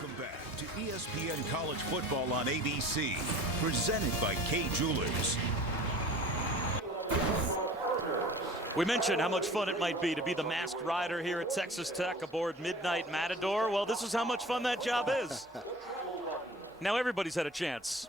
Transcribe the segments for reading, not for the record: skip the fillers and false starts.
Welcome back to ESPN College Football on ABC, presented by Kay Jewelers. We mentioned how much fun it might be to be the masked rider here at Texas Tech aboard Midnight Matador. Well, this is how much fun that job is. Now everybody's had a chance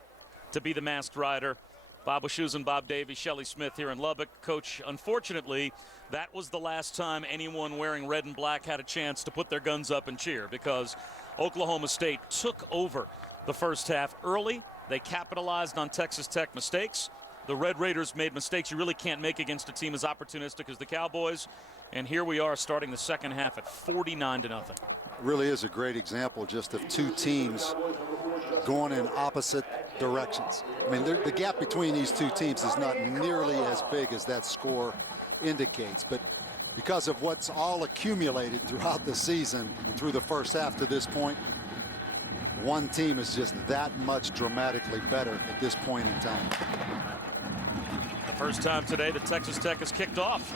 to be the masked rider. Bob Wischusen, Bob Davie, Shelley Smith here in Lubbock. Coach, unfortunately, that was the last time anyone wearing red and black had a chance to put their guns up and cheer, because Oklahoma State took over the first half early. They capitalized on Texas Tech mistakes. The Red Raiders made mistakes you really can't make against a team as opportunistic as the Cowboys. And here we are starting the second half at 49-0. Really is a great example just of two teams going in opposite directions. I mean, the gap between these two teams is not nearly as big as that score indicates. But because of what's all accumulated throughout the season and through the first half to this point, one team is just that much dramatically better at this point in time. The first time today that Texas Tech has kicked off.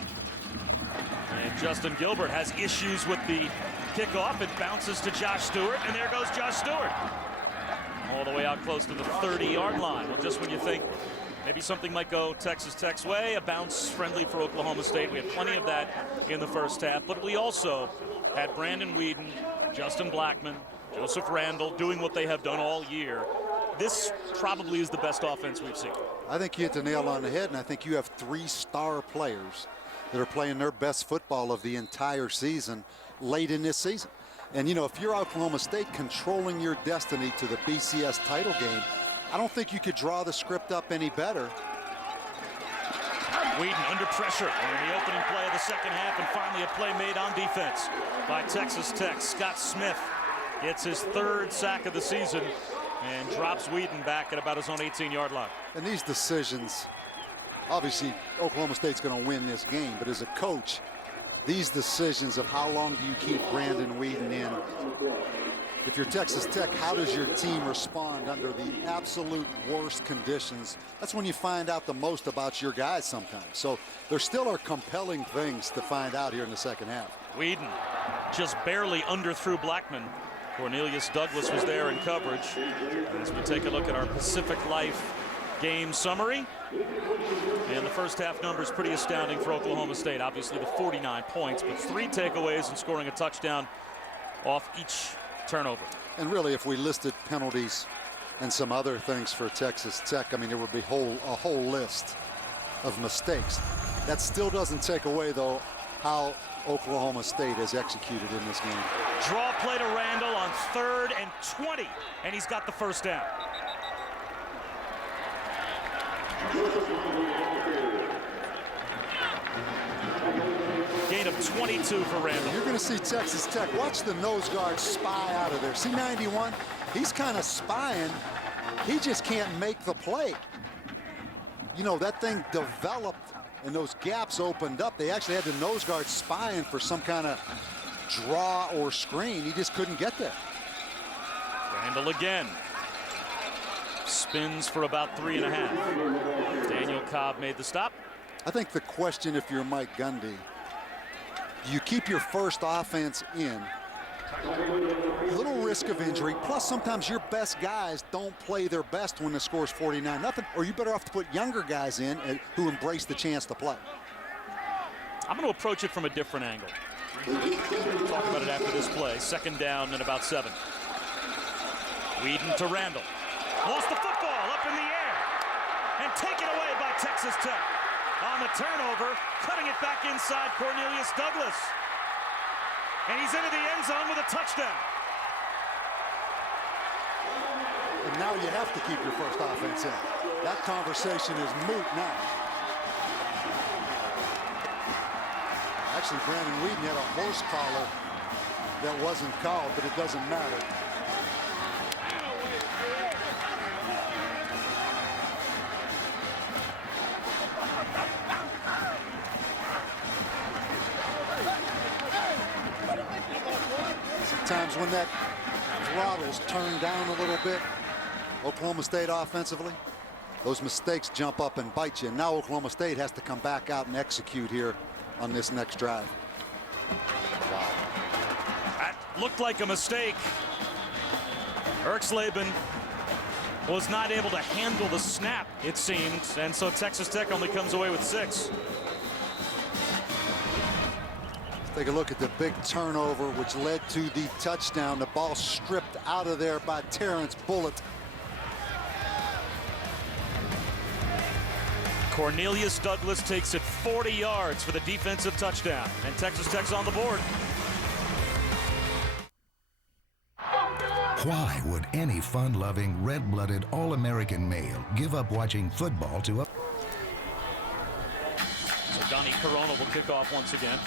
And Justin Gilbert has issues with the kickoff. It bounces to Josh Stewart, and there goes Josh Stewart. All the way out close to the 30-yard line. Well, just when you think maybe something might go Texas Tech's way, a bounce friendly for Oklahoma State. We had plenty of that in the first half, but we also had Brandon Weeden, Justin Blackmon, Joseph Randall doing what they have done all year. This probably is the best offense we've seen. I think you hit the nail on the head, and I think you have three star players that are playing their best football of the entire season late in this season. And, you know, if you're Oklahoma State controlling your destiny to the BCS title game, I don't think you could draw the script up any better. Weeden under pressure in the opening play of the second half, and finally a play made on defense by Texas Tech. Scott Smith gets his third sack of the season and drops Weeden back at about his own 18-yard line. And these decisions, obviously Oklahoma State's going to win this game, but as a coach, these decisions of how long do you keep Brandon Weeden in? If you're Texas Tech, how does your team respond under the absolute worst conditions? That's when you find out the most about your guys sometimes. So there still are compelling things to find out here in the second half. Weeden just barely underthrew Blackmon. Cornelius Douglas was there in coverage. As we take a look at our Pacific Life game summary. And the first half number is pretty astounding for Oklahoma State. Obviously the 49 points, but 3 takeaways and scoring a touchdown off each turnover. And really, if we listed penalties and some other things for Texas Tech, I mean, there would be a whole list of mistakes. That still doesn't take away, though, how Oklahoma State has executed in this game. Draw play to Randall on 3rd and 20, and he's got the first down. Gain of 22 for Randall. You're going to see Texas Tech. Watch the nose guard spy out of there. See 91? He's kind of spying. He just can't make the play. You know, that thing developed and those gaps opened up. They actually had the nose guard spying for some kind of draw or screen. He just couldn't get there. Randall again. Spins for about 3.5. Daniel Cobb made the stop. I think the question, if you're Mike Gundy, do you keep your first offense in? A little risk of injury, plus sometimes your best guys don't play their best when the score's 49-0, or you better off to put younger guys in who embrace the chance to play. I'm going to approach it from a different angle. We'll talk about it after this play. Second down and about 7. Weeden to Randall. Lost the football up in the air and taken away by Texas Tech. On the turnover, cutting it back inside, Cornelius Douglas. And he's into the end zone with a touchdown. And now you have to keep your first offense in. That conversation is moot now. Actually, Brandon Weeden had a horse collar that wasn't called, but it doesn't matter. Sometimes when that throttle's turned down a little bit, Oklahoma State offensively, those mistakes jump up and bite you. And now Oklahoma State has to come back out and execute here on this next drive. Wow. That looked like a mistake. Erxleben was not able to handle the snap, it seemed, and so Texas Tech only comes away with 6. Take a look at the big turnover, which led to the touchdown. The ball stripped out of there by Terrence Bullitt. Cornelius Douglas takes it 40 yards for the defensive touchdown, and Texas Tech's on the board. Why would any fun-loving, red-blooded, all-American male give up watching football to a... So Donnie Corona will kick off once again.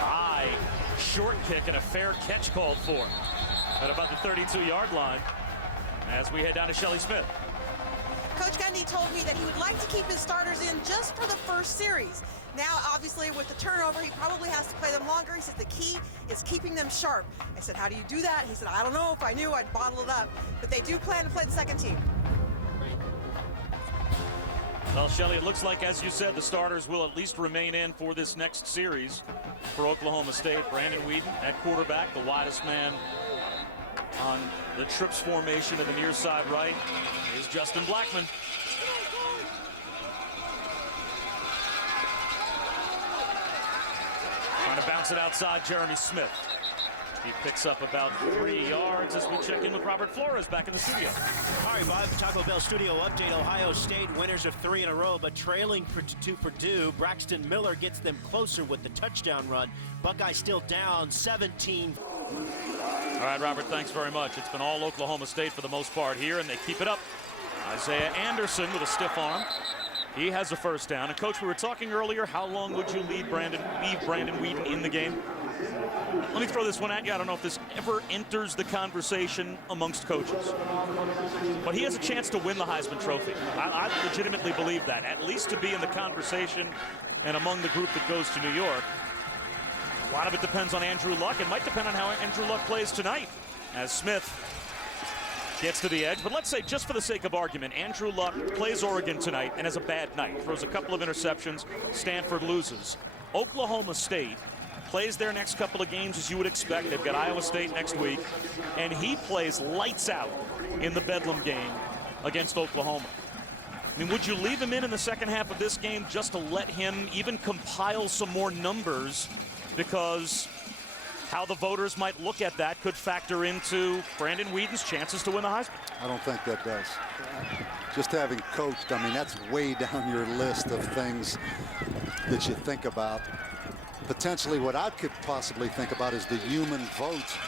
High short kick and a fair catch called for at about the 32-yard line as we head down to Shelley Smith. Coach Gundy told me that he would like to keep his starters in just for the first series. Now, obviously, with the turnover, he probably has to play them longer. He said the key is keeping them sharp. I said, how do you do that? He said, I don't know. If I knew, I'd bottle it up. But they do plan to play the second team. Well, Shelley, it looks like, as you said, the starters will at least remain in for this next series for Oklahoma State. Brandon Weeden at quarterback, the widest man on the trips formation to the near side right is Justin Blackman. Trying to bounce it outside, Jeremy Smith. He picks up about 3 yards as we check in with Robert Flores back in the studio. All right, Bob, Taco Bell studio update. Ohio State winners of 3 in a row, but trailing to Purdue. Braxton Miller gets them closer with the touchdown run. Buckeyes still down 17. All right, Robert, thanks very much. It's been all Oklahoma State for the most part here, and they keep it up. Isaiah Anderson with a stiff arm. He has a first down. And, Coach, we were talking earlier, how long would you leave Brandon Weeden in the game? Let me throw this one at you. I don't know if this ever enters the conversation amongst coaches. But he has a chance to win the Heisman Trophy. I legitimately believe that, at least to be in the conversation and among the group that goes to New York. A lot of it depends on Andrew Luck. It might depend on how Andrew Luck plays tonight as Smith gets to the edge. But let's say, just for the sake of argument, Andrew Luck plays Oregon tonight and has a bad night. Throws a couple of interceptions. Stanford loses. Oklahoma State plays their next couple of games as you would expect. They've got Iowa State next week. And he plays lights out in the Bedlam game against Oklahoma. I mean, would you leave him in the second half of this game just to let him even compile some more numbers? Because how the voters might look at that could factor into Brandon Weeden's chances to win the Heisman. I don't think that does. Just having coached, I mean, that's way down your list of things that you think about. Potentially what I could possibly think about is the human vote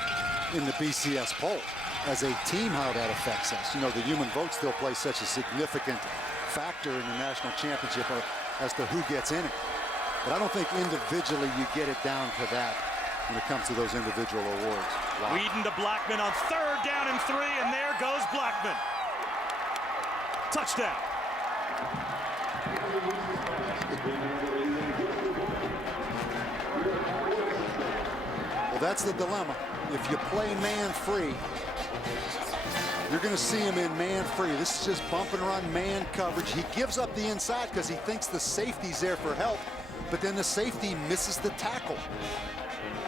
in the BCS poll. As a team, how that affects us. You know, the human vote still plays such a significant factor in the national championship as to who gets in it. But I don't think individually you get it down to that when it comes to those individual awards. Wow. Weeden to Blackman on 3rd down and 3, and there goes Blackman. Touchdown. Well, that's the dilemma. If you play man free, you're going to see him in man free. This is just bump and run man coverage. He gives up the inside because he thinks the safety's there for help, but then the safety misses the tackle.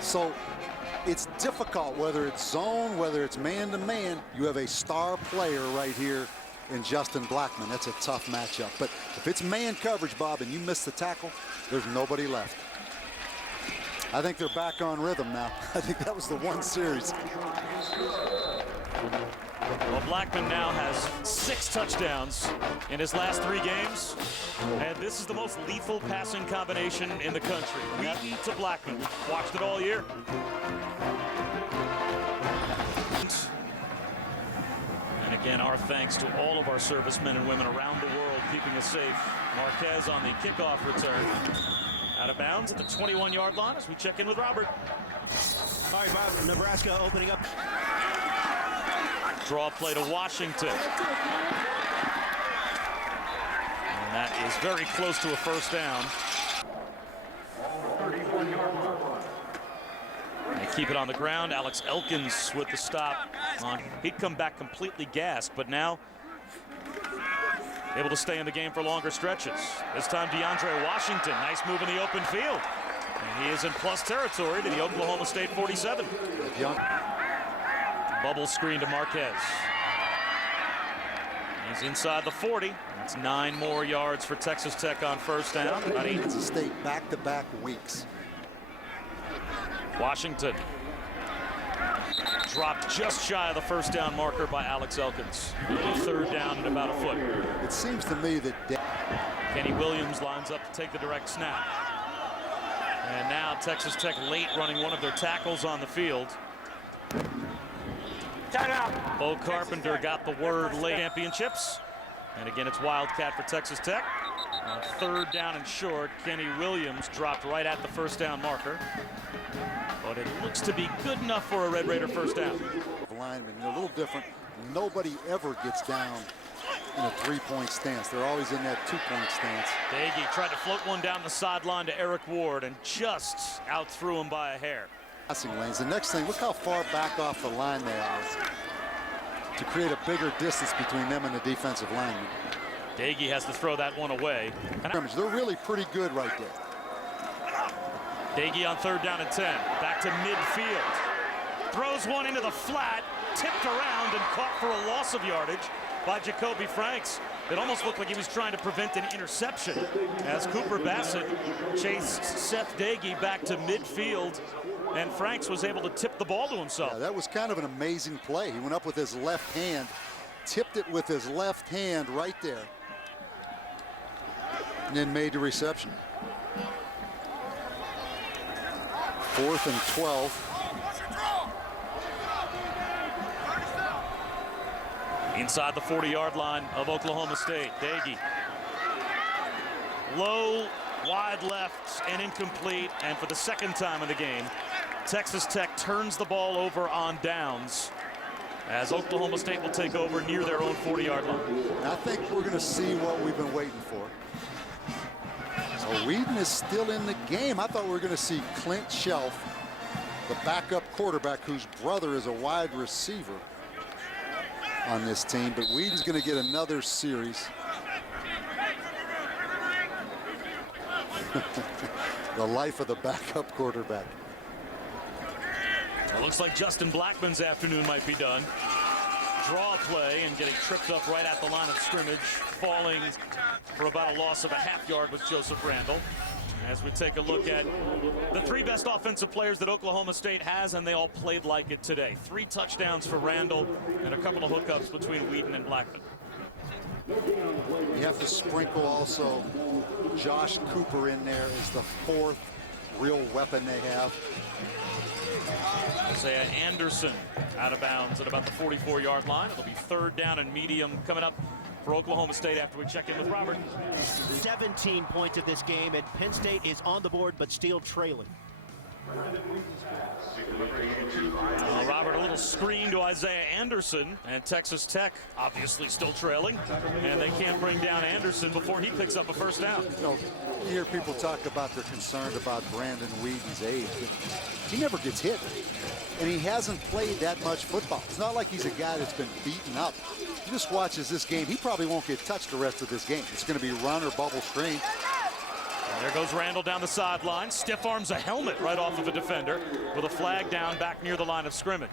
So it's difficult, whether it's zone, whether it's man-to-man. You have a star player right here in Justin Blackman. That's a tough matchup. But if it's man coverage, Bob, and you miss the tackle, there's nobody left. I think they're back on rhythm now. I think that was the one series. Well, Blackman now has 6 touchdowns in his last 3 games. And this is the most lethal passing combination in the country. Weeden to Blackman. We've watched it all year. And again, our thanks to all of our servicemen and women around the world keeping us safe. Marquez on the kickoff return. Out of bounds at the 21-yard line as we check in with Robert. All right, Bob, Nebraska opening up. Draw play to Washington. And that is very close to a first down. They keep it on the ground. Alex Elkins with the stop. He'd come back completely gassed, but now able to stay in the game for longer stretches. This time DeAndre Washington, nice move in the open field. And he is in plus territory to the Oklahoma State 47. Bubble screen to Marquez. He's inside the 40. That's 9 more yards for Texas Tech on first down. Kansas State back-to-back weeks. Washington dropped just shy of the first down marker by Alex Elkins. Third down and about a foot. It seems to me that Kenny Williams lines up to take the direct snap. And now Texas Tech late running one of their tackles on the field. Bo Carpenter got the word late. Championships. And again, it's Wildcat for Texas Tech. On third down and short, Kenny Williams dropped right at the first down marker. But it looks to be good enough for a Red Raider first down. Linemen, a little different. Nobody ever gets down in a 3-point stance. They're always in that 2-point stance. Doege tried to float one down the sideline to Eric Ward and just out-threw him by a hair. Passing lanes. The next thing, look how far back off the line they are to create a bigger distance between them and the defensive linemen. Doege has to throw that one away. They're really pretty good right there. Doege on third down and 10. Back to midfield. Throws one into the flat, tipped around and caught for a loss of yardage by Jacoby Franks. It almost looked like he was trying to prevent an interception as Cooper Bassett chased Seth Doege back to midfield, and Franks was able to tip the ball to himself. Yeah, that was kind of an amazing play. He went up with his left hand, tipped it with his left hand right there, and then made the reception. 4th and 12. Inside the 40-yard line of Oklahoma State, Doege. Low, wide left, and incomplete. And for the second time in the game, Texas Tech turns the ball over on downs as Oklahoma State will take over near their own 40-yard line. I think we're going to see what we've been waiting for. So Whedon is still in the game. I thought we were going to see Clint Shelf, the backup quarterback whose brother is a wide receiver on this team, but Whedon's going to get another series. The life of the backup quarterback. It looks like Justin Blackman's afternoon might be done. Draw play and getting tripped up right at the line of scrimmage. Falling for about a loss of a half yard was Joseph Randall. As we take a look at the 3 best offensive players that Oklahoma State has, and they all played like it today. 3 touchdowns for Randall and a couple of hookups between Whedon and Blackman. You have to sprinkle also Josh Cooper in there as the 4th real weapon they have. Isaiah Anderson out of bounds at about the 44-yard line. It'll be third down and medium coming up for Oklahoma State after we check in with Robert. 17 points of this game, and Penn State is on the board but still trailing. Robert, a little screen to Isaiah Anderson, and Texas Tech obviously still trailing, and they can't bring down Anderson before he picks up a first down. You know, you hear people talk about they're concerned about Brandon Whedon's age, but he never gets hit, and he hasn't played that much football. It's not like he's a guy that's been beaten up. He just watches this game. He probably won't get touched the rest of this game. It's going to be run or bubble screen. There goes Randall down the sideline. Stiff arms a helmet right off of a defender with a flag down back near the line of scrimmage.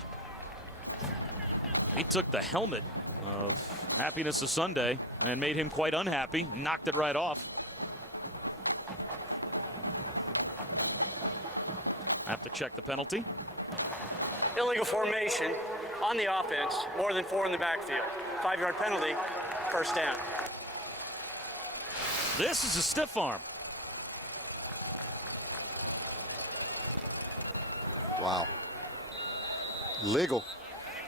He took the helmet of Happiness of Sunday and made him quite unhappy. Knocked it right off. Have to check the penalty. Illegal formation on the offense, more than 4 in the backfield. 5-yard penalty, first down. This is a stiff arm. Wow. Legal,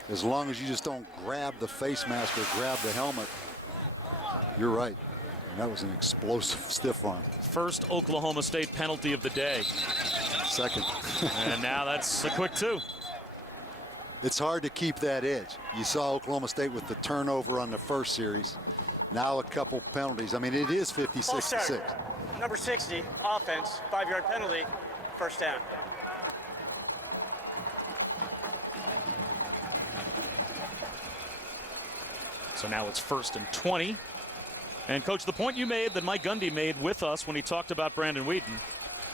as long as you just don't grab the face mask or grab the helmet. You're right. And that was an explosive stiff arm. First Oklahoma State penalty of the day. Second. And now that's a quick 2. It's hard to keep that edge. You saw Oklahoma State with the turnover on the first series. Now a couple penalties. I mean, it is 56-6. Number 60, offense, 5-yard penalty, first down. So now it's 1st and 20 And, Coach, the point you made that Mike Gundy made with us when he talked about Brandon Weeden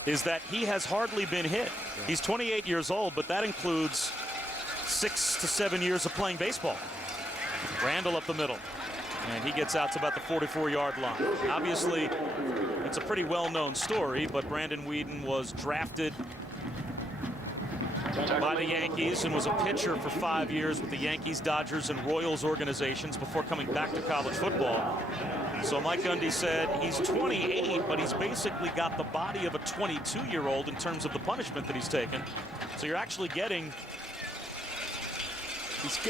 is that he has hardly been hit. Yeah. He's 28 years old, but that includes 6 to 7 years of playing baseball. Randall up the middle, and he gets out to about the 44-yard line. Obviously, it's a pretty well-known story, but Brandon Weeden was drafted by the Yankees and was a pitcher for 5 years with the Yankees, Dodgers, and Royals organizations before coming back to college football. So Mike Gundy said he's 28, but he's basically got the body of a 22-year-old in terms of the punishment that he's taken. So you're actually getting...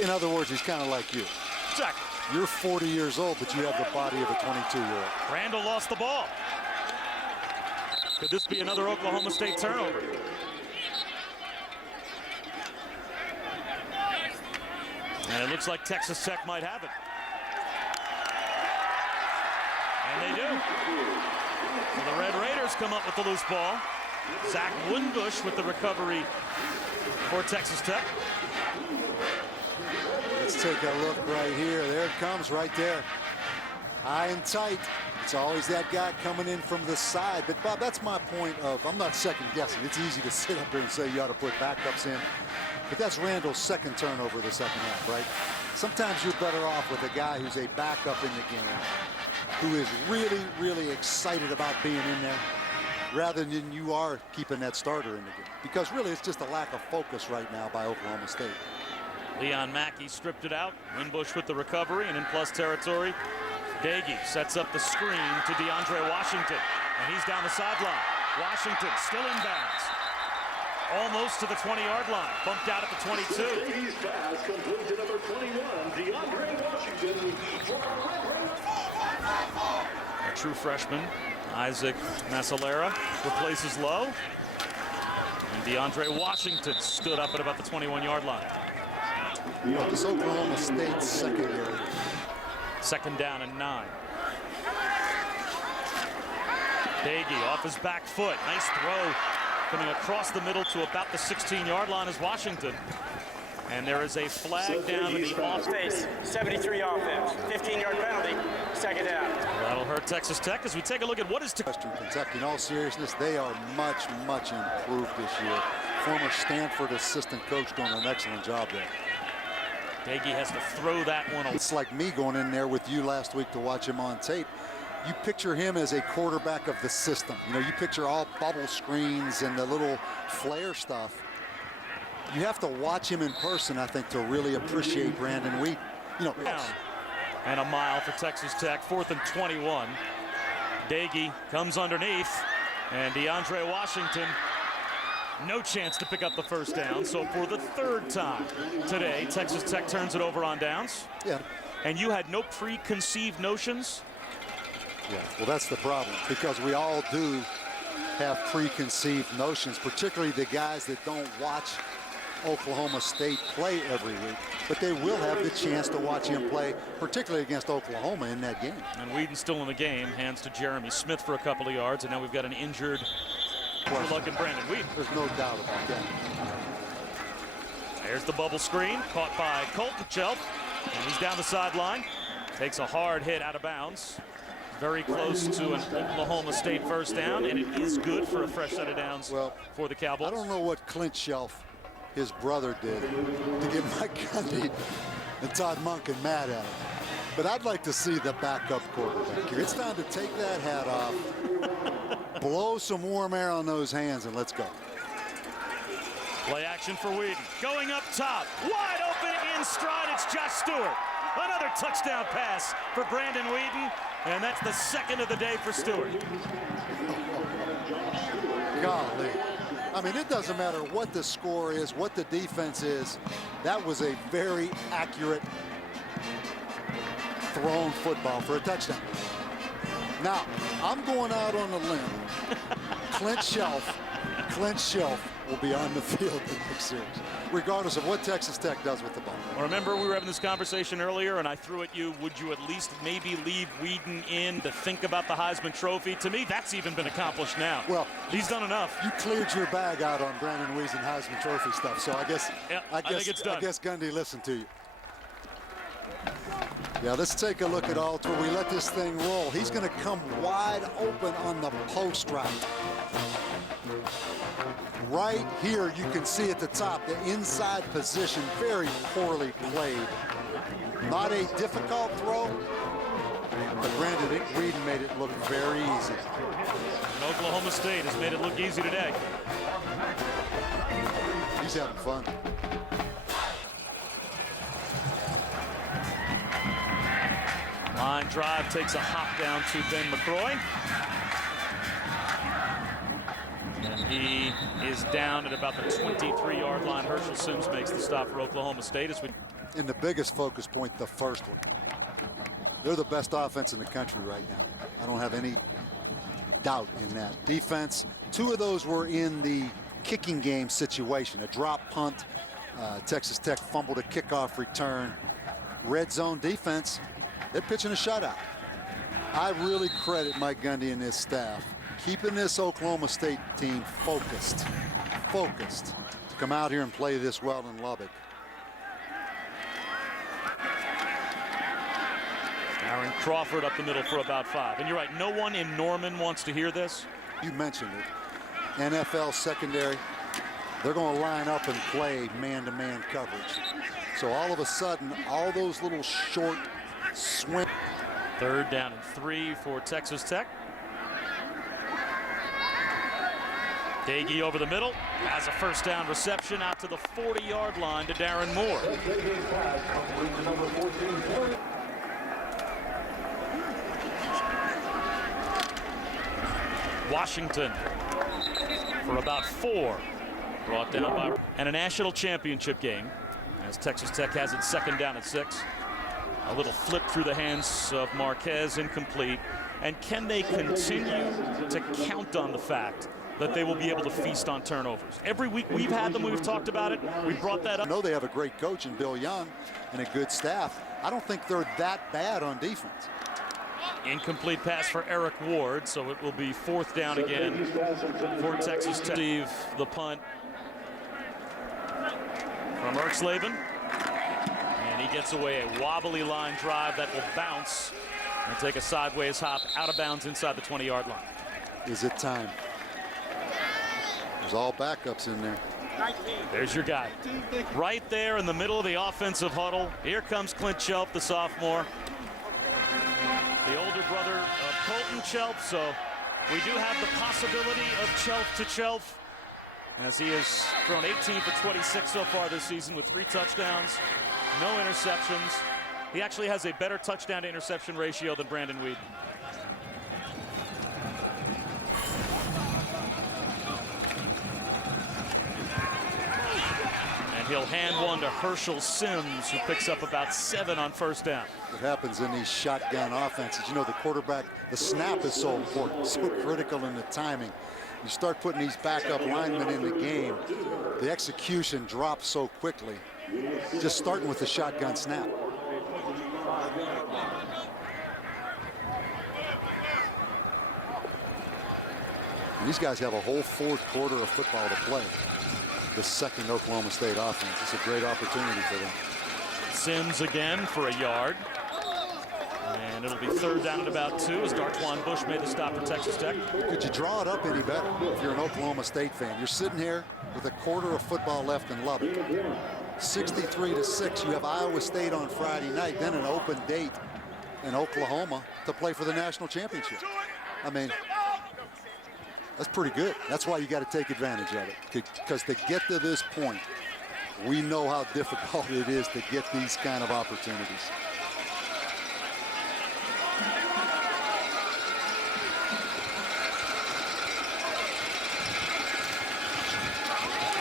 In other words, he's kind of like you. Exactly. You're 40 years old, but you have the body of a 22-year-old. Randall lost the ball. Could this be another Oklahoma State turnover? And it looks like Texas Tech might have it. And they do. So the Red Raiders come up with the loose ball. Zach Winbush with the recovery for Texas Tech. Let's take a look right here. There it comes right there. High and tight. It's always that guy coming in from the side. But, Bob, that's my point of, I'm not second guessing. It's easy to sit up there and say you ought to put backups in. But that's Randall's second turnover of the second half, right? Sometimes you're better off with a guy who's a backup in the game, who is really, really excited about being in there, rather than you are keeping that starter in the game. Because really, it's just a lack of focus right now by Oklahoma State. Leon Mackey stripped it out. Winbush with the recovery, and in plus territory, Daigie sets up the screen to DeAndre Washington, and he's down the sideline. Washington still inbounds. Almost to the 20-yard line. Bumped out at the 22. Daigie's pass complete to number 21, DeAndre Washington. A true freshman, Isaac Masalera, replaces Lowe. And DeAndre Washington stood up at about the 21-yard line. You know, this Oklahoma State secondary. Second down and 9. Daigie off his back foot. Nice throw. Coming across the middle to about the 16-yard line is Washington. And there is a flag down in the offense. 73 offense. 15-yard penalty. Second down. That'll hurt Texas Tech as we take a look at what is to Western Kentucky. In all seriousness, they are much, much improved this year. Former Stanford assistant coach doing an excellent job there. Daigie has to throw that one. It's like me going in there with you last week to watch him on tape. You picture him as a quarterback of the system. You know, you picture all bubble screens and the little flare stuff. You have to watch him in person, I think, to really appreciate Brandon Weeden. You know, and a mile for Texas Tech. 4th and 21. Daigie comes underneath, and DeAndre Washington, no chance to pick up the first down. So for the 3rd time today, Texas Tech turns it over on downs. Yeah. And you had no preconceived notions? Yeah, well, that's the problem, because we all do have preconceived notions, particularly the guys that don't watch Oklahoma State play every week, but they will have the chance to watch him play, particularly against Oklahoma in that game. And Weeden's still in the game, hands to Jeremy Smith for a couple of yards, and now we've got an injured looking Brandon Weeden. There's no doubt about that. There's the bubble screen, caught by Colton Chelp, and he's down the sideline. Takes a hard hit out of bounds. Very close to an Oklahoma State first down, and it is good for a fresh set of downs for the Cowboys. I don't know what Clint Shelf, his brother, did to get Mike Gundy and Todd Monken mad at him. But I'd like to see the backup quarterback here. It's time to take that hat off, blow some warm air on those hands, and let's go. Play action for Weeden. Going up top, wide open in stride, it's Josh Stewart. Another touchdown pass for Brandon Weeden, and that's the 2nd of the day for Stewart. Golly. I mean, it doesn't matter what the score is, what the defense is. That was a very accurate thrown football for a touchdown. Now, I'm going out on a limb. Clint Shelf will be on the field in the next series, regardless of what Texas Tech does with the ball. Well, remember, we were having this conversation earlier, and I threw at you, would you at least maybe leave Weeden in to think about the Heisman Trophy? To me, that's even been accomplished now. Well, he's done enough. You cleared your bag out on Brandon Weeden Heisman Trophy stuff, so I guess I think it's done. I guess Gundy listened to you. Yeah, let's take a look at Alter. We let this thing roll. He's going to come wide open on the post route. Right here, you can see at the top, the inside position, very poorly played. Not a difficult throw, but Brandon Weeden made it look very easy. And Oklahoma State has made it look easy today. He's having fun. Line drive takes a hop down to Ben McCroy. And he is down at about the 23-yard line. Herschel Sims makes the stop for Oklahoma State. And the biggest focus point, the first one. They're the best offense in the country right now. I don't have any doubt in that. Defense, 2 of those were in the kicking game situation. A drop punt. Texas Tech fumbled a kickoff return. Red zone defense, they're pitching a shutout. I really credit Mike Gundy and his staff keeping this Oklahoma State team focused to come out here and play this well in Lubbock. Aaron Crawford up the middle for about 5. And you're right, no one in Norman wants to hear this. You mentioned it. NFL secondary, they're going to line up and play man-to-man coverage. So all of a sudden, all those little short swing. 3rd down and 3 for Texas Tech. Dagey over the middle, has a first down reception out to the 40-yard line to Darren Moore. Washington for about 4. Brought down by and a national championship game as Texas Tech has it 2nd down and 6. A little flip through the hands of Marquez, incomplete. And can they continue to count on the fact that they will be able to feast on turnovers? Every week we've had them, we've talked about it, we brought that up. I know they have a great coach in Bill Young and a good staff. I don't think they're that bad on defense. Incomplete pass for Eric Ward, so it will be 4th down again for Texas Tech. The punt from Erxleben. And he gets away a wobbly line drive that will bounce and take a sideways hop out of bounds inside the 20-yard line. Is it time? There's all backups in there. There's your guy. Right there in the middle of the offensive huddle. Here comes Clint Chelp, the sophomore. The older brother of Colton Chelp, so we do have the possibility of Chelp to Chelp, as he has thrown 18 for 26 so far this season with 3 touchdowns, no interceptions. He actually has a better touchdown to interception ratio than Brandon Weeden. And he'll hand one to Herschel Sims, who picks up about 7 on 1st down. What happens in these shotgun offenses, you know, the quarterback, the snap is so important, so critical in the timing. You start putting these backup linemen in the game, the execution drops so quickly, just starting with the shotgun snap. And these guys have a whole 4th quarter of football to play. The second Oklahoma State offense. It's a great opportunity for them. Sims again for a yard. And it'll be 3rd down at about 2 as Dartwan Bush made the stop for Texas Tech. Could you draw it up any better if you're an Oklahoma State fan? You're sitting here with a quarter of football left in Lubbock. 63-6. You have Iowa State on Friday night, then an open date in Oklahoma to play for the national championship. I mean, that's pretty good. That's why you got to take advantage of it. Because to get to this point, we know how difficult it is to get these kind of opportunities.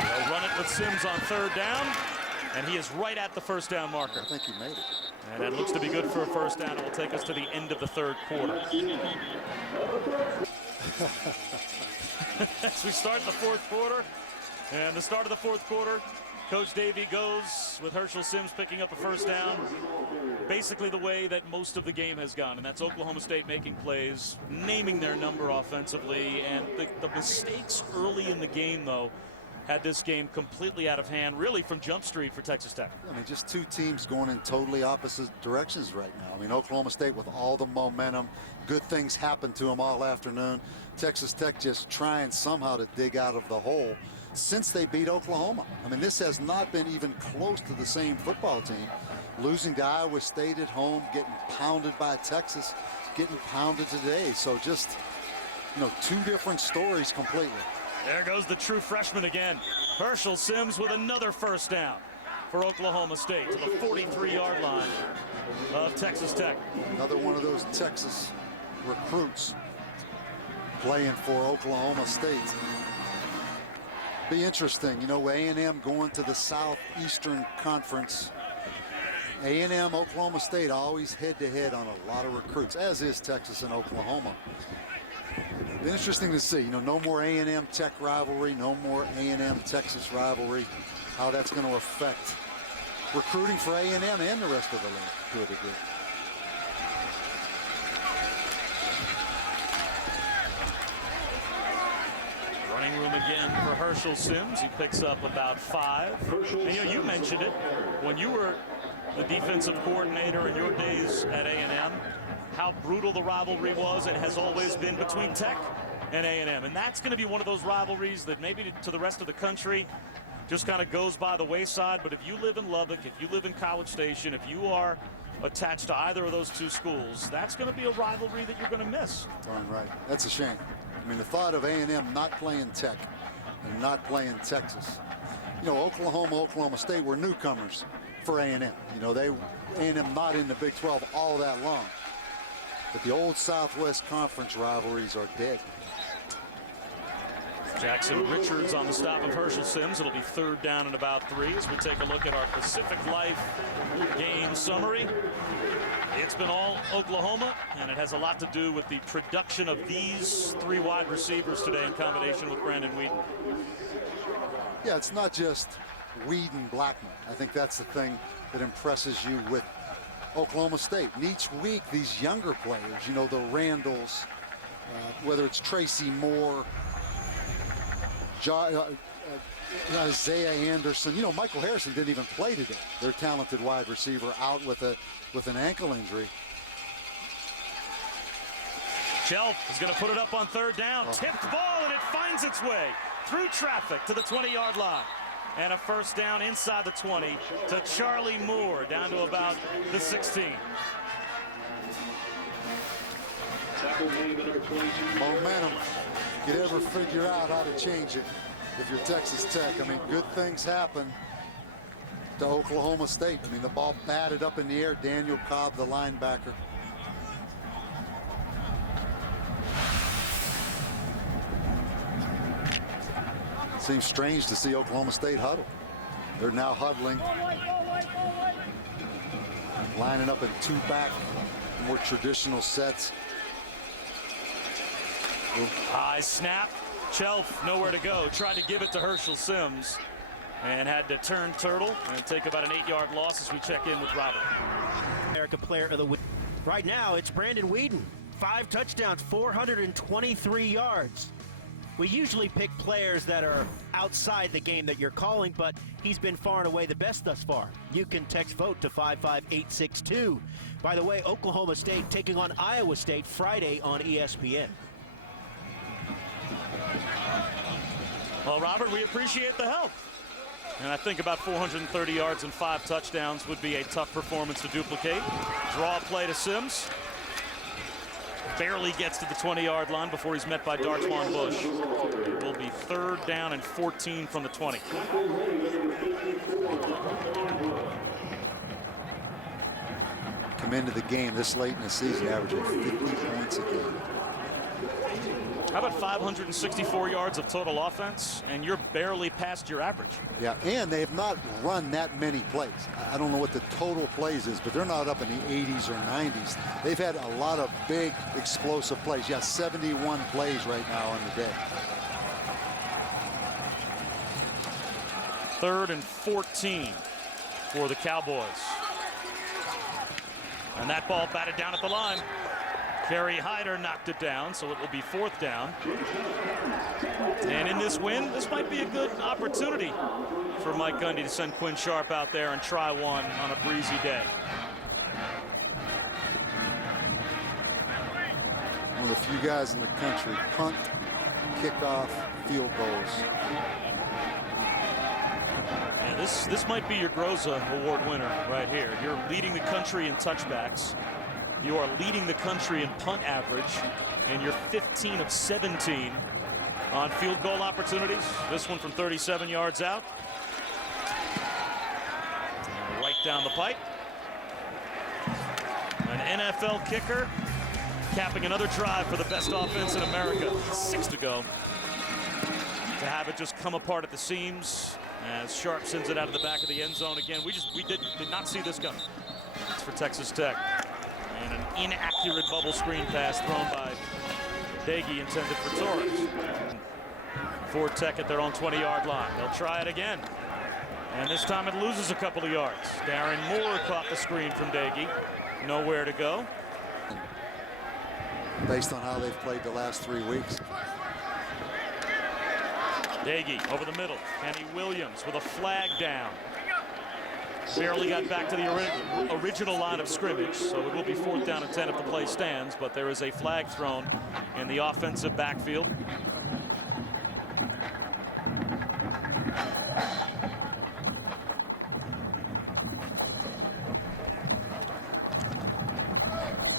They'll run it with Sims on 3rd down, and he is right at the 1st down marker. I think he made it. And that looks to be good for a 1st down. It will take us to the end of the 3rd quarter. As we start the 4th quarter, and the start of the 4th quarter, Coach Davey goes with Herschel Sims picking up a 1st down. Basically the way that most of the game has gone, and that's Oklahoma State making plays, naming their number offensively, and the mistakes early in the game, though, had this game completely out of hand, really from Jump Street for Texas Tech. I mean, just two teams going in totally opposite directions right now. I mean, Oklahoma State with all the momentum, good things happened to them all afternoon. Texas Tech just trying somehow to dig out of the hole since they beat Oklahoma. I mean, this has not been even close to the same football team. Losing to Iowa State at home, getting pounded by Texas, getting pounded today. So just, you know, two different stories completely. There goes the true freshman again. Herschel Sims with another first down for Oklahoma State to the 43-yard line of Texas Tech. Another one of those Texas recruits playing for Oklahoma State. Be interesting, you know, A&M going to the Southeastern Conference. A&M, Oklahoma State always head-to-head on a lot of recruits, as is Texas and Oklahoma. Be interesting to see, you know, no more A&M Tech rivalry, no more A&M Texas rivalry, how that's going to affect recruiting for A&M and the rest of the league to a degree. Running room again for Herschel Sims. He picks up about 5. And, you know, you mentioned it when you were the defensive coordinator in your days at A&M, how brutal the rivalry was and has always been between Tech and A&M. And that's going to be one of those rivalries that maybe to the rest of the country just kind of goes by the wayside. But if you live in Lubbock, if you live in College Station, if you are attached to either of those two schools, that's going to be a rivalry that you're going to miss. Darn right. That's a shame. I mean, the thought of A&M not playing Tech and not playing Texas. You know, Oklahoma State were newcomers for A&M. You know, A&M not in the Big 12 all that long. But the old Southwest Conference rivalries are dead. Jackson Richards on the stop of Herschel Sims. It'll be 3rd down and about 3 as we take a look at our Pacific Life game summary. It's been all Oklahoma, and it has a lot to do with the production of these 3 wide receivers today in combination with Brandon Weeden. Yeah, it's not just Weeden Blackman. I think that's the thing that impresses you with Oklahoma State. And each week, these younger players, you know, the Randalls, whether it's Tracy Moore, Isaiah Anderson, you know, Michael Harrison didn't even play today. Their talented wide receiver out with an ankle injury. Chelf is going to put it up on 3rd down. Tipped ball, and it finds its way through traffic to the 20-yard line. And a first down inside the 20 to Charlie Moore, down to about the 16. Momentum. You could ever figure out how to change it if you're Texas Tech. I mean, good things happen to Oklahoma State. I mean, the ball batted up in the air. Daniel Cobb, the linebacker. Seems strange to see Oklahoma State huddle. They're now huddling, lining up in 2-back, more traditional sets. High snap. Chelf nowhere to go. Tried to give it to Herschel Sims and had to turn turtle and take about an 8-yard loss as we check in with Robert. America Player of the Week. Right now, it's Brandon Weeden. 5 touchdowns, 423 yards. We usually pick players that are outside the game that you're calling, but he's been far and away the best thus far. You can text vote to 55862. By the way, Oklahoma State taking on Iowa State Friday on ESPN. Well, Robert, we appreciate the help. And I think about 430 yards and 5 touchdowns would be a tough performance to duplicate. Draw play to Sims. Barely gets to the 20-yard line before he's met by Dartwan Bush. It will be 3rd down and 14 from the 20. Come into the game this late in the season averaging 50 points a game. How about 564 yards of total offense, and you're barely past your average? Yeah, and they have not run that many plays. I don't know what the total plays is, but they're not up in the 80s or 90s. They've had a lot of big, explosive plays. Yeah, 71 plays right now on the day. 3rd and 14 for the Cowboys. And that ball batted down at the line. Kerry Hyder knocked it down, so it will be 4th down. And in this win, this might be a good opportunity for Mike Gundy to send Quinn Sharp out there and try one on a breezy day. One of the few guys in the country, punt, kickoff, field goals. Yeah, this might be your Groza Award winner right here. You're leading the country in touchbacks. You are leading the country in punt average, and you're 15 of 17 on field goal opportunities. This one from 37 yards out. Right down the pipe. An NFL kicker capping another drive for the best offense in America. 6 to go. To have it just come apart at the seams as Sharp sends it out of the back of the end zone again. We did not see this coming. It's for Texas Tech. And an inaccurate bubble screen pass thrown by Daigie intended for Torres. For Tech at their own 20-yard line. They'll try it again. And this time it loses a couple of yards. Darren Moore caught the screen from Daigie. Nowhere to go. Based on how they've played the last 3 weeks. Daigie over the middle. Kenny Williams with a flag down. Barely got back to the original line of scrimmage, so it will be 4th down and 10 if the play stands, but there is a flag thrown in the offensive backfield.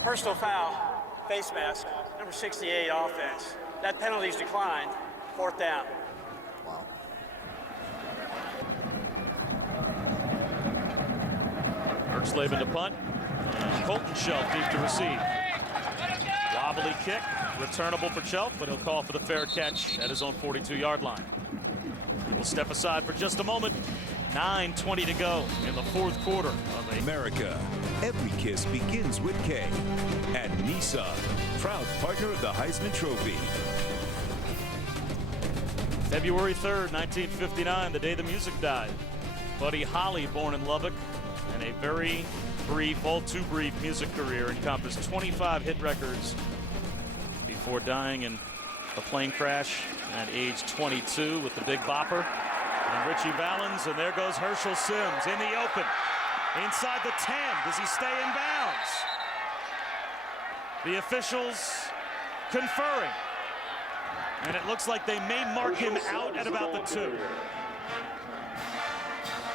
Personal foul, face mask, number 68 offense. That penalty's declined, 4th down. Wow. Erxleben to punt. And Colton Shelf deep to receive. Wobbly kick, returnable for Shelf, but he'll call for the fair catch at his own 42-yard line. He will step aside for just a moment. 9:20 to go in the 4th quarter of America. Every kiss begins with K. And Nissan, proud partner of the Heisman Trophy. February 3rd, 1959, the day the music died. Buddy Holly, born in Lubbock, and a very brief, all too brief music career, encompassed 25 hit records before dying in a plane crash at age 22 with the Big Bopper. And Richie Valens, and there goes Herschel Sims in the open. Inside the 10, does he stay in bounds? The officials conferring. And it looks like they may mark him out at about the 2.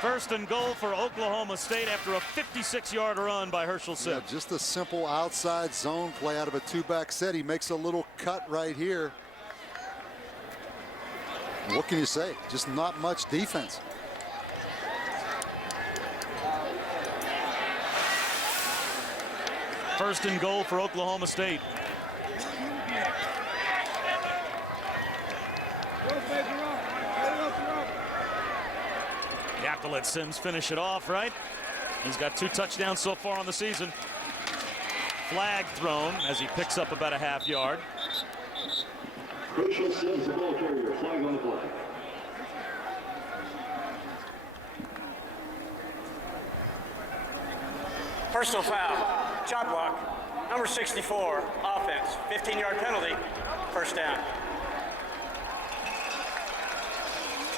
1st and goal for Oklahoma State after a 56-yard run by Herschel Sims. Yeah, just a simple outside zone play out of a 2-back set. He makes a little cut right here. What can you say? Just not much defense. First and goal for Oklahoma State. You have to let Sims finish it off, right? He's got 2 touchdowns so far on the season. Flag thrown as he picks up about a half yard. Herschel Sims, the ball carrier, flag on the play. Personal foul, chop block, number 64 offense, 15-yard penalty, 1st down.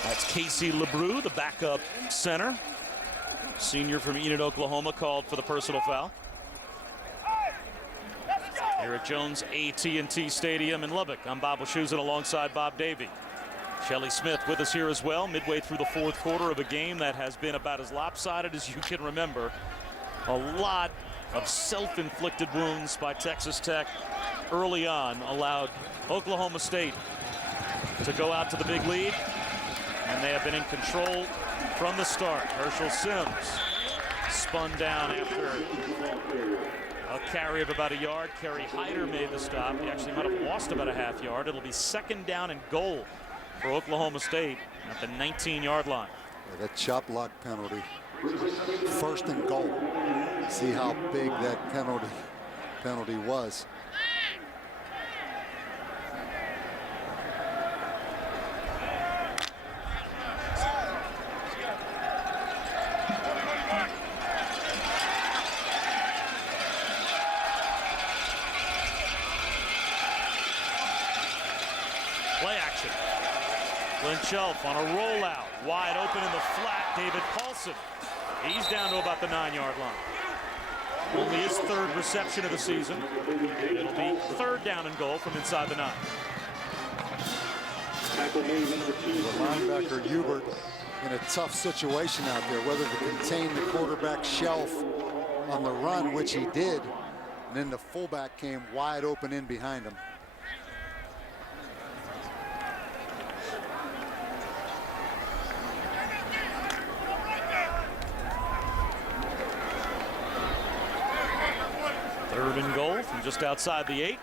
That's Casey LeBrew, the backup center. Senior from Enid, Oklahoma, called for the personal foul. Here at Jones AT&T Stadium in Lubbock. I'm Bob Wischusen alongside Bob Davie. Shelley Smith with us here as well, midway through the 4th quarter of a game that has been about as lopsided as you can remember. A lot of self-inflicted wounds by Texas Tech early on allowed Oklahoma State to go out to the big lead, and they have been in control from the start. Herschel Sims spun down after a carry of about a yard. Kerry Hyder made the stop. He actually might have lost about a half yard. It'll be 2nd down and goal for Oklahoma State at the 19-yard line. Yeah, that chop block penalty. 1st and goal. See how big that penalty was. Play Play action. Clint Shelf on a rollout. Wide open in the flat. David Paulson. He's down to about the 9-yard line. Only his 3rd reception of the season. It'll be 3rd down and goal from inside the 9. The linebacker Hubert in a tough situation out there, whether to contain the quarterback Shelf on the run, which he did, and then the fullback came wide open in behind him. Third and goal from just outside the 8.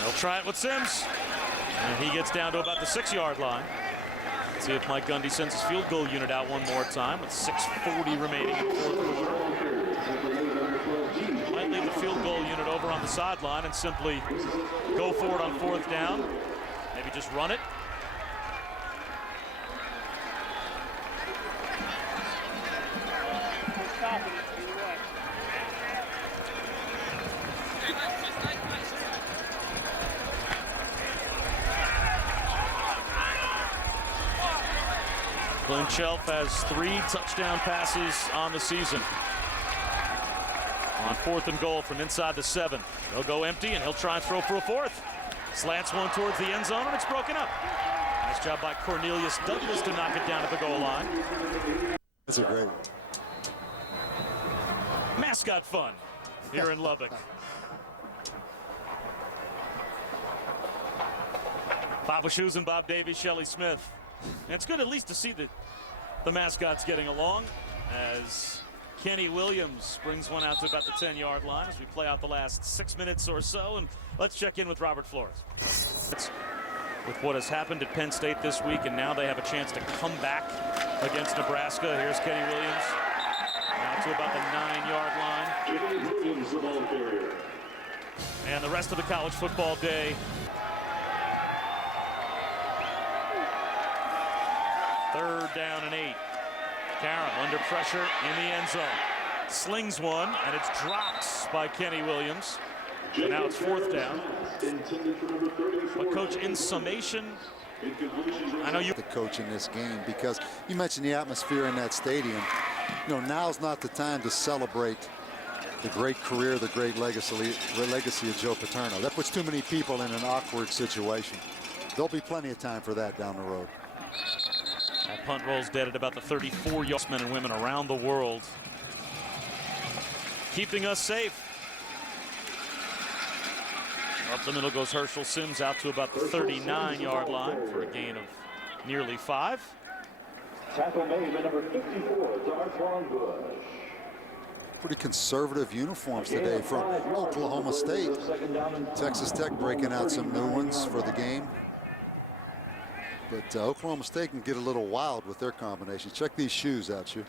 They'll try it with Sims. And he gets down to about the 6-yard line. Let's see if Mike Gundy sends his field goal unit out one more time with 6:40 remaining in the 4th quarter. Might leave the field goal unit over on the sideline and simply go for it on 4th down. Maybe just run it. Clint Shelf has 3 touchdown passes on the season. On 4th and goal from inside the 7. They'll go empty, and he'll try and throw for a 4th. Slants one towards the end zone, and it's broken up. Nice job by Cornelius Douglas to knock it down at the goal line. That's a great one. Mascot fun here in Lubbock. Papa Shoes and Bob Davies, Shelley Smith. And it's good at least to see the mascots getting along as Kenny Williams brings one out to about the 10-yard line as we play out the last 6 minutes or so. And let's check in with Robert Flores. With what has happened at Penn State this week, and now they have a chance to come back against Nebraska. Here's Kenny Williams now to about the 9-yard line. Williams, the ball carrier. And the rest of the college football day. 3rd down and 8. Karam under pressure in the end zone. Slings one, and it's dropped by Kenny Williams. And now it's 4th down. But, Coach, in summation, I know you... The coach in this game, because you mentioned the atmosphere in that stadium. You know, now's not the time to celebrate the great career, the great legacy of Joe Paterno. That puts too many people in an awkward situation. There'll be plenty of time for that down the road. That punt rolls dead at about the 34-yard. Men and women around the world keeping us safe. Up the middle goes Herschel Sims out to about the 39-yard line for a gain of nearly 5. Tackle made by number 54, Darquan Bush. Pretty conservative uniforms today from Oklahoma State. Texas Tech breaking out some new ones for the game. But Oklahoma State can get a little wild with their combinations. Check these shoes out, you.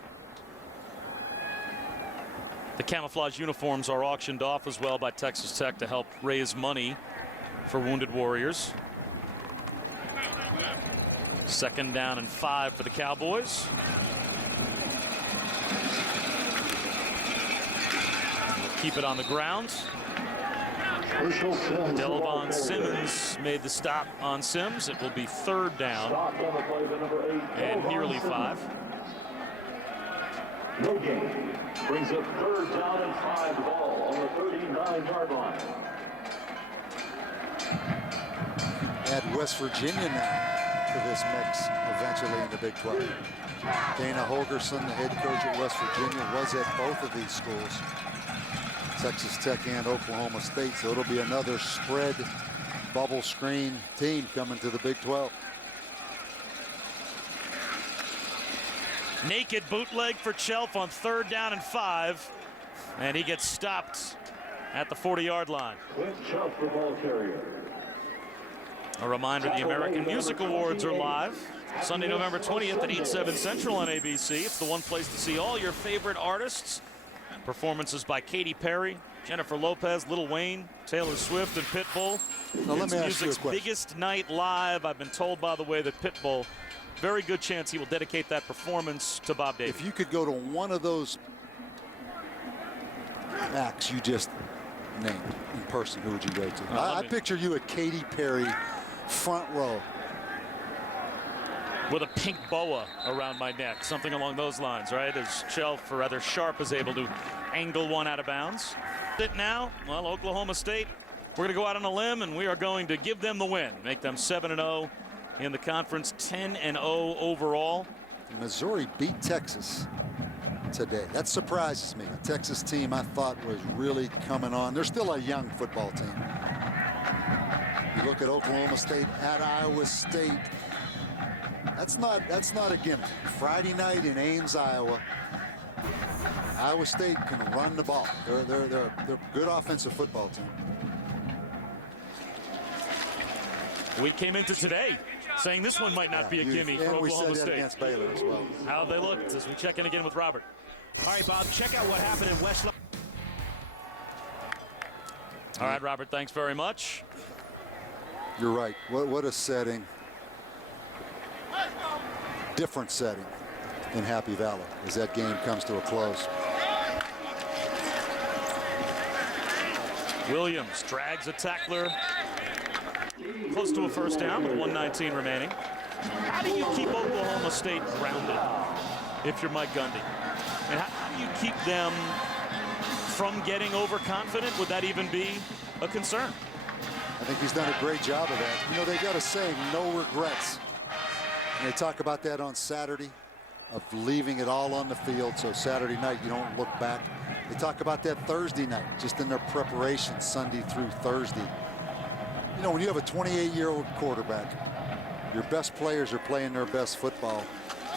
The camouflage uniforms are auctioned off as well by Texas Tech to help raise money for Wounded Warriors. 2nd down and 5 for the Cowboys. We'll keep it on the ground. Delvon Simmons made the stop on Sims. It will be 3rd down and nearly 5. No gain. Brings up 3rd down and 5, the ball on the 39-yard line. Add West Virginia now to this mix eventually in the Big 12. Dana Holgerson, the head coach at West Virginia, was at both of these schools, Texas Tech and Oklahoma State. So it'll be another spread bubble screen team coming to the Big 12. Naked bootleg for Shelf on 3rd down and 5. And he gets stopped at the 40-yard line. Clint Shelf, the ball carrier. A reminder, the American Music Awards are live Sunday, November 20th at 8/7 Central on ABC. It's the one place to see all your favorite artists. Performances by Katy Perry, Jennifer Lopez, Lil Wayne, Taylor Swift, and Pitbull. Now, let It's me ask you a music's question. biggest night live. I've been told, by the way, that Pitbull, very good chance he will dedicate that performance to Bob Davis. If you could go to one of those acts you just named in person, who would you go to? I picture you at Katy Perry, front row. With a pink boa around my neck, something along those lines, right? As Shelf, or rather Sharp, is able to angle one out of bounds. It now, well, Oklahoma State, we're going to go out on a limb, and we are going to give them the win, make them 7-0 in the conference, 10-0 overall. Missouri beat Texas today. That surprises me. A Texas team I thought was really coming on. They're still a young football team. You look at Oklahoma State at Iowa State. That's not a gimmick. Friday night in Ames, Iowa. Iowa State can run the ball. They're a good offensive football team. We came into today saying this one might not be a gimme for Oklahoma State. Against Baylor as well. How they looked as we check in again with Robert. All right, Bob, check out what happened in West. All right, Robert, thanks very much. You're right. What a setting. Different setting in Happy Valley as that game comes to a close. Williams drags a tackler close to a first down with 1:19 remaining. How do you keep Oklahoma State grounded if you're Mike Gundy? And how do you keep them from getting overconfident? Would that even be a concern? I think he's done a great job of that. You know, they got a saying, no regrets. And they talk about that on Saturday, of leaving it all on the field. So Saturday night, you don't look back. They talk about that Thursday night, just in their preparation, Sunday through Thursday. You know, when you have a 28-year-old quarterback, your best players are playing their best football.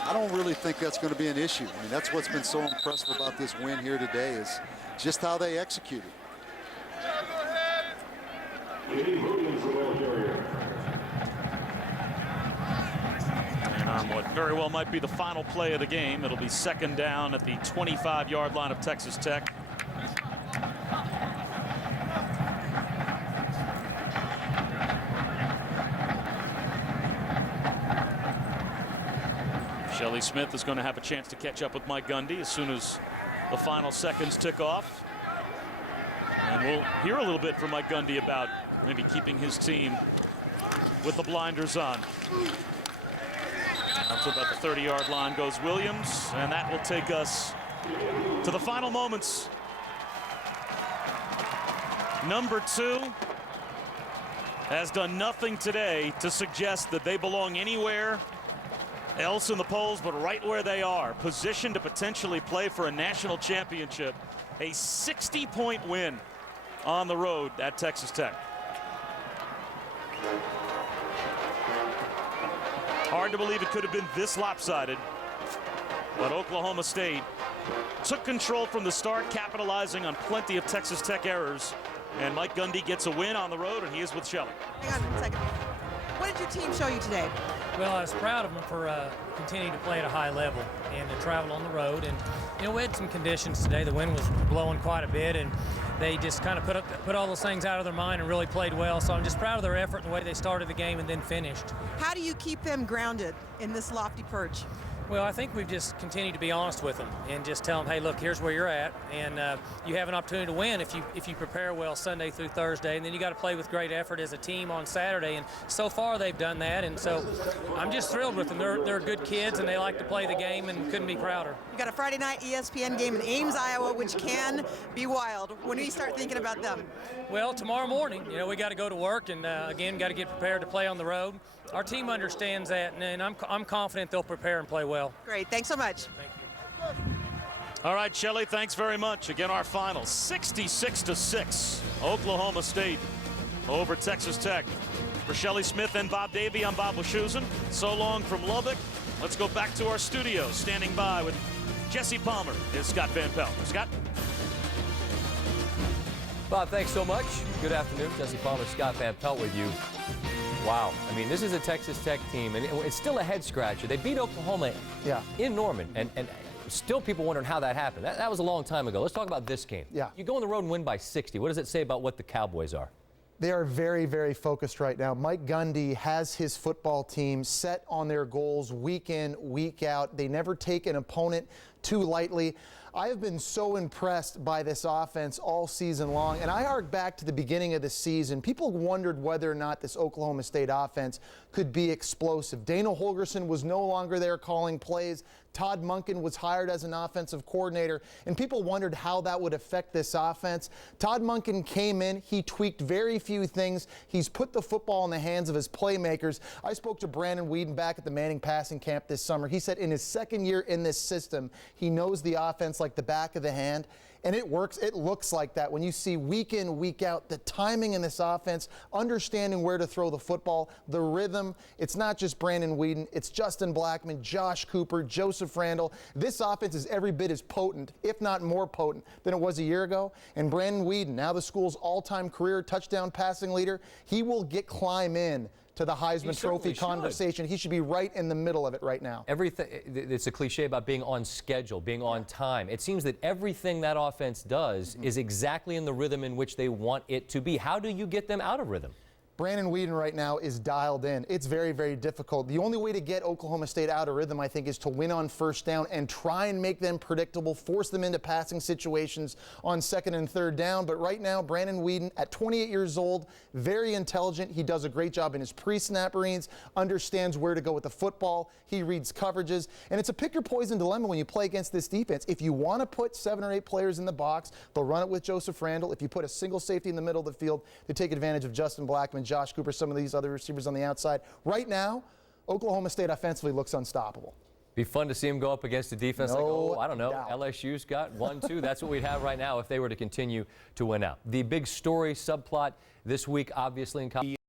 I don't really think that's going to be an issue. I mean, that's what's been so impressive about this win here today, is just how they executed. What very well might be the final play of the game. It'll be second down at the 25-yard line of Texas Tech. Shelley Smith is going to have a chance to catch up with Mike Gundy as soon as the final seconds tick off. And we'll hear a little bit from Mike Gundy about maybe keeping his team with the blinders on. Up to about the 30-yard line goes Williams, and that will take us to the final moments. Number 2 has done nothing today to suggest that they belong anywhere else in the polls but right where they are, positioned to potentially play for a national championship. A 60-point win on the road at Texas Tech. Hard to believe it could have been this lopsided, but Oklahoma State took control from the start, capitalizing on plenty of Texas Tech errors, and Mike Gundy gets a win on the road, and he is with Shelley. Hang on a second. What did your team show you today? Well, I was proud of them for continuing to play at a high level and to travel on the road. And, you know, we had some conditions today. The wind was blowing quite a bit, and they just kind of put all those things out of their mind and really played well. So I'm just proud of their effort and the way they started the game and then finished. How do you keep them grounded in this lofty perch? Well, I think we've just continued to be honest with them and just tell them, hey, look, here's where you're at, and you have an opportunity to win if you prepare well Sunday through Thursday, and then you got to play with great effort as a team on Saturday. And so far they've done that, and so I'm just thrilled with them. They're good kids, and they like to play the game, and couldn't be prouder. You got a Friday night ESPN game in Ames, Iowa, which can be wild. When do you start thinking about them? Well, tomorrow morning, you know, we got to go to work, and again, got to get prepared to play on the road. Our team understands that, and I'm confident they'll prepare and play well. Great. Thanks so much. Thank you. All right, Shelley, thanks very much. Again, our final 66-6. Oklahoma State over Texas Tech. For Shelley Smith and Bob Davie, I'm Bob Wischusen. So long from Lubbock. Let's go back to our studio. Standing by with Jesse Palmer is Scott Van Pelt. Scott? Bob, thanks so much. Good afternoon. Jesse Palmer, Scott Van Pelt with you. Wow. I mean, this is a Texas Tech team, and it's still a head-scratcher. They beat Oklahoma in Norman, and still people wondering how that happened. That was a long time ago. Let's talk about this game. Yeah. You go on the road and win by 60. What does it say about what the Cowboys are? They are very, very focused right now. Mike Gundy has his football team set on their goals week in, week out. They never take an opponent too lightly. I have been so impressed by this offense all season long, and I hark back to the beginning of the season. People wondered whether or not this Oklahoma State offense could be explosive. Dana Holgorsen was no longer there calling plays. Todd Monken was hired as an offensive coordinator, and people wondered how that would affect this offense. Todd Monken came in. He tweaked very few things. He's put the football in the hands of his playmakers. I spoke to Brandon Weeden back at the Manning passing camp this summer. He said in his second year in this system, he knows the offense like the back of the hand. And it works. It looks like that when you see week in, week out, the timing in this offense, understanding where to throw the football, the rhythm. It's not just Brandon Weeden. It's Justin Blackmon, Josh Cooper, Joseph Randall. This offense is every bit as potent, if not more potent, than it was a year ago. And Brandon Weeden, now the school's all-time career touchdown passing leader, he will climb in to the Heisman Trophy conversation. He should be right in the middle of it right now. Everything, it's a cliche about being on schedule, being on time. It seems that everything that offense does is exactly in the rhythm in which they want it to be. How do you get them out of rhythm? Brandon Weeden right now is dialed in. It's very, very difficult. The only way to get Oklahoma State out of rhythm, I think, is to win on first down and try and make them predictable, force them into passing situations on second and third down. But right now, Brandon Weeden, at 28 years old, very intelligent. He does a great job in his pre-snap reads, understands where to go with the football. He reads coverages. And it's a pick-your-poison dilemma when you play against this defense. If you want to put 7 or 8 players in the box, they'll run it with Joseph Randall. If you put a single safety in the middle of the field, they take advantage of Justin Blackmon, Josh Cooper, some of these other receivers on the outside. Right now, Oklahoma State offensively looks unstoppable. Be fun to see him go up against a defense like, I don't know, doubt. LSU's got 1-2. That's what we'd have right now if they were to continue to win out. The big story subplot this week, obviously, in college.